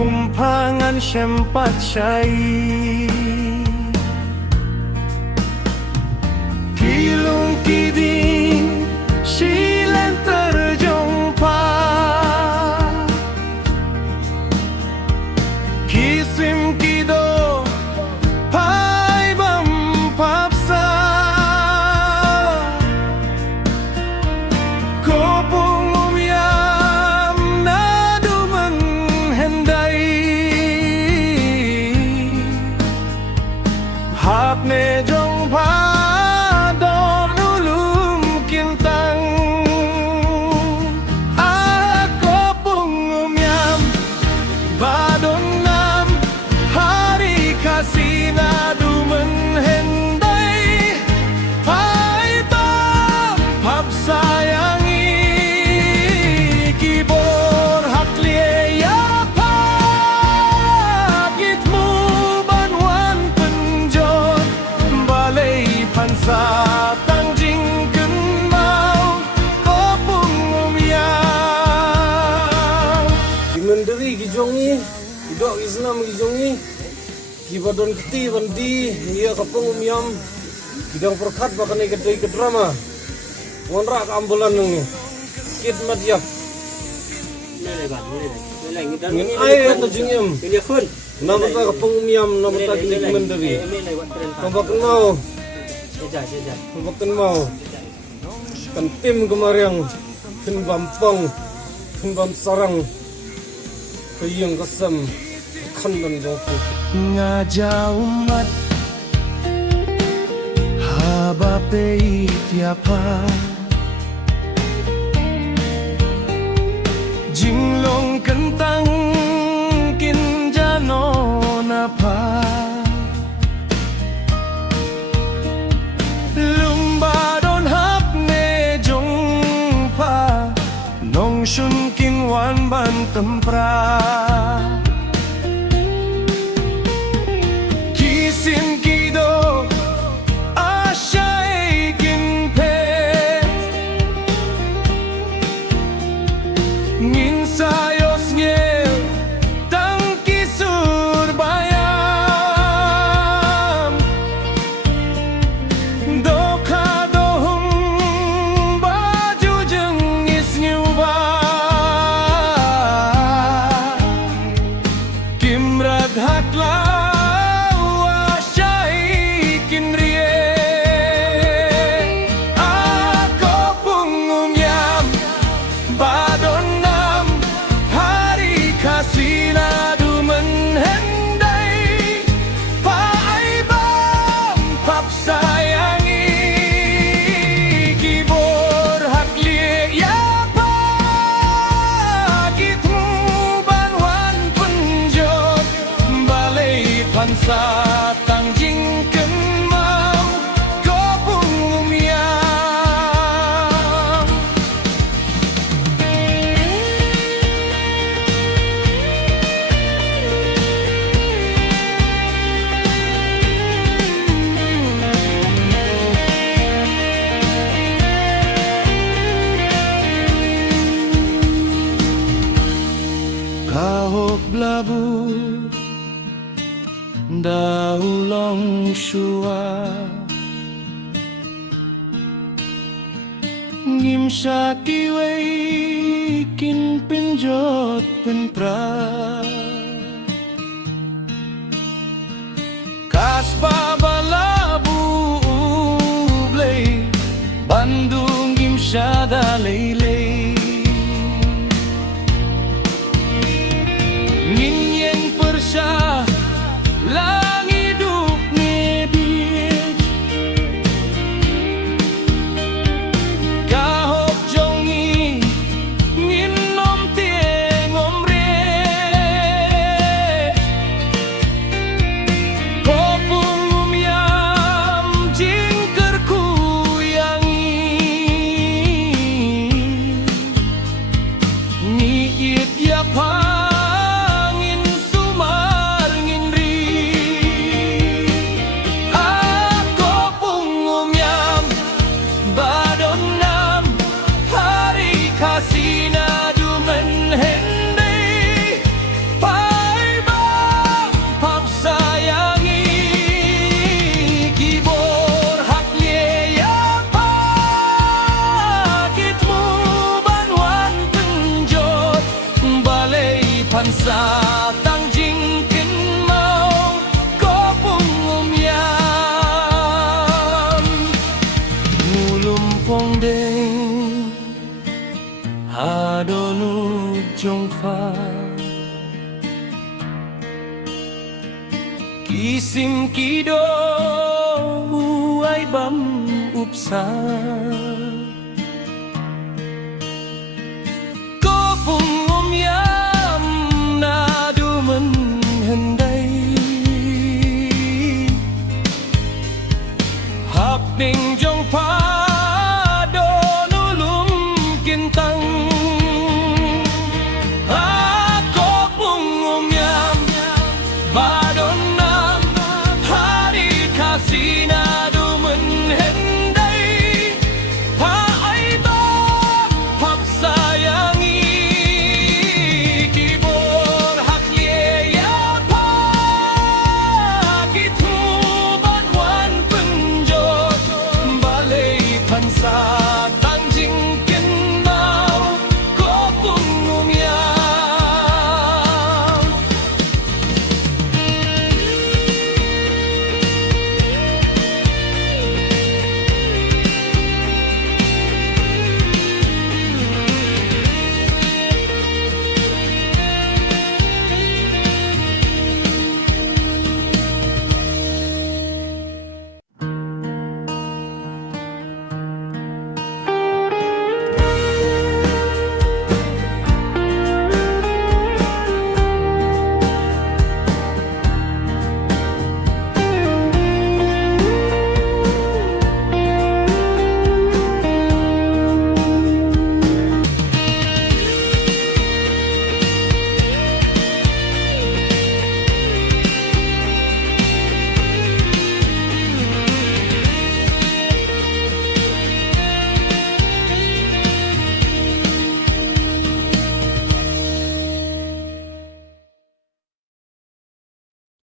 kumpangan sempat syai kilung kiding silen terjumpa kisim kido pai bam papsa kopung umyam naduman hendai hapne jongpa sa tangjing kenmau kopung umyam Dimenderi gijongi idok islam gijongi kibadon keti bandi ia kopung umyam kidang perkat bakane gedai kedrama ngonrak ambulan nungi kit madiak ngin air tajingim namata kopung umyam namata dimenderi kombakan mau Makan mau kan tim kemarin kan bampang kan bam sarang kayang kasam kan dan jauh ngajak umat haba pei tiapa jinglong kentang kinjano napa Shun king wan ban tempra kisim kido asyai kin pe ngin sayos ngel tang kisur bayam dokha dohum baju jengis nyuba sa tangjing kenmau kopung umyam kahok blabu daulong shua ngim syaki wei kin penjot penpra kaspa balabu blei Bandung ngim syada lei ngin yen persya lang hidup nebit kahok jongi nginom tieng omre kopung umyam jingker kuyangi niit yapangin sa tang jing kin mau ko pung yam ngulum pong deng hadonu jong fa kisim kido uai bam upsa ko pung